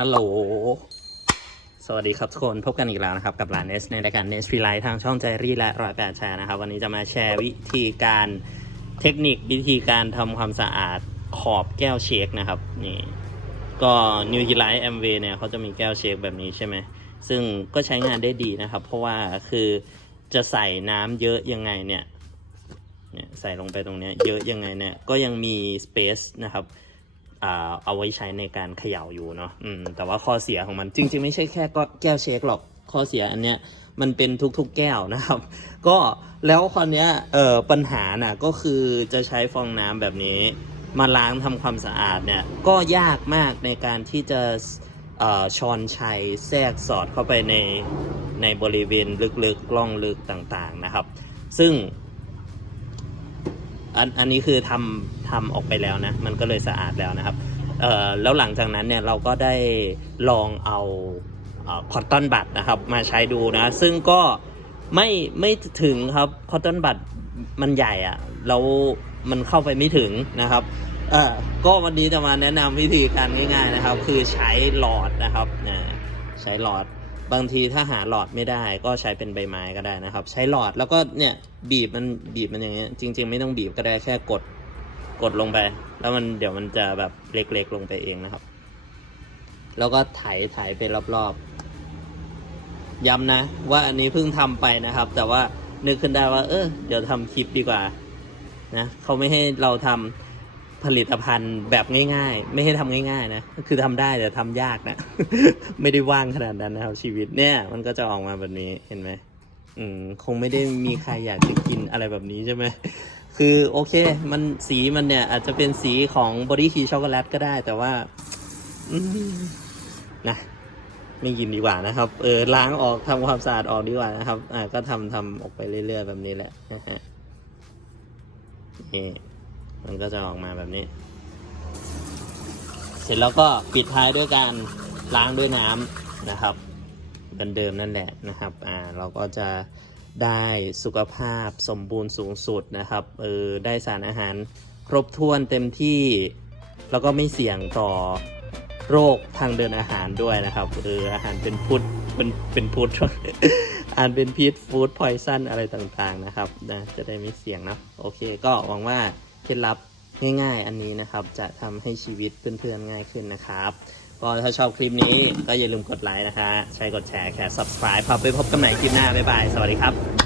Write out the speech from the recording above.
ฮัลโหล สวัสดีครับทุกคนพบกันอีกแล้วนะครับ กับร้านเนสในรายการเนสฟรีไลท์ทางช่องใจรีและรอยแปดแชร์นะครับ วันนี้จะมาแชร์วิธีการเทคนิควิธีการทำความสะอาดขอบแก้วเชคนะครับ นี่ ก็ New h e l i g h t MV เนี่ยเขาจะมีแก้วเชคแบบนี้ใช่ไหมซึ่งก็ใช้งานได้ดีนะครับ เพราะว่าคือจะใส่น้ำเยอะยังไงเนี่ยเนี่ยใส่ลงไปตรงนี้เยอะยังไงเนี่ยก็ยังมี space นะครับ เอาไว้ใช้ในการเขย่าอยู่เนาะอืมแต่ว่าข้อเสียของมันจริง ๆ ไม่ใช่แค่ก็แก้วเชคหรอกข้อเสียอันเนี้ยมันเป็นทุกๆแก้วนะครับ ก็แล้วคราวเนี้ยเอ่อปัญหาน่ะก็คือจะใช้ฟองน้ำแบบนี้ มาล้างทำความสะอาดเนี่ยก็ยากมากในการที่จะเอ่อชอนชัยแทรกสอดเข้าไปในในบริเวณลึกๆกล้องลึกต่างๆนะครับ ซึ่ง อันอันนี้คือทำทำออกไปแล้วนะ มันก็เลยสะอาดแล้วนะครับเอ่อแล้วหลังจากนั้นเนี่ยเราก็ได้ลองเอาคอตตอนบัตนะครับ มาใช้ดูนะ ซึ่งก็ไม่ไม่ถึงครับคอตตอนบัตมันใหญ่อะแล้วมันเข้าไปไม่ถึงนะครับเออก็วันนี้จะมาแนะนำวิธีการง่าย ๆนะครับ คือใช้หลอดนะครับใช้หลอด บางทีถ้าหาหลอดไม่ได้ก็ใช้เป็นใบไม้ก็ได้นะครับ ใช้หลอดแล้วก็เนี่ยบีบมันบีบมันอย่างเงี้ยจริง ๆ ไม่ต้องบีบก็ได้แค่กดกดลงไป แล้วมันเดี๋ยวมันจะแบบเล็กๆลงไปเองนะครับ แล้วก็ไถไถไปรอบๆย้ำนะ ว่าอันนี้เพิ่งทำไปนะครับ แต่ว่านึกขึ้นได้ว่า เออเดี๋ยวทำคลิปดีกว่านะเขาไม่ให้เราทำ ผลิตภัณฑ์แบบง่าย ๆ ไม่ให้ทำง่าย ๆ นะ คือทำได้แต่ทำยากนะ ไม่ได้ว่างขนาดนั้นนะครับชีวิตเนี่ย มันก็จะออกมาแบบนี้เห็นไหมอืมคงไม่ได้มีใครอยากจะกินอะไรแบบนี้ใช่ไหมคือโอเค มันสีมันเนี่ย อาจจะเป็นสีของบอดี้ทีช็อกโกแลตก็ได้ แต่ว่าอนะไม่กินดีกว่านะครับ เออล้างออกทำความสะอาดออกดีกว่านะครับ อ่าก็ทำทำออกไปเรื่อยๆแบบนี้แหละนะฮะนี่ มันก็จะออกมาแบบนี้ เสร็จแล้วก็ปิดท้ายด้วยการล้างด้วยน้ำนะครับเหมือนเดิมนั่นแหละนะครับ อ่า เราก็จะได้สุขภาพสมบูรณ์สูงสุดนะครับ เออ ได้สารอาหารครบถ้วนเต็มที่ แล้วก็ไม่เสี่ยงต่อโรคทางเดินอาหารด้วยนะครับ เออ อาหารเป็นพุทธเป็นเป็นพุทธอ่านเป็นพิษฟู้ดพอยซันอะไรต่างๆนะครับนะจะได้ไม่เสี่ยงนะ โอเค ก็หวังว่า เคล็ดลับง่ายๆ อันนี้นะครับ จะทำให้ชีวิตเพื่อนๆง่ายขึ้นนะครับ ก็ถ้าชอบคลิปนี้ก็อย่าลืมกดไลค์นะคะ ใช้กดแชร์แค่ subscribe พอไปพบกันใหม่คลิปหน้า บ๊ายบาย สวัสดีครับ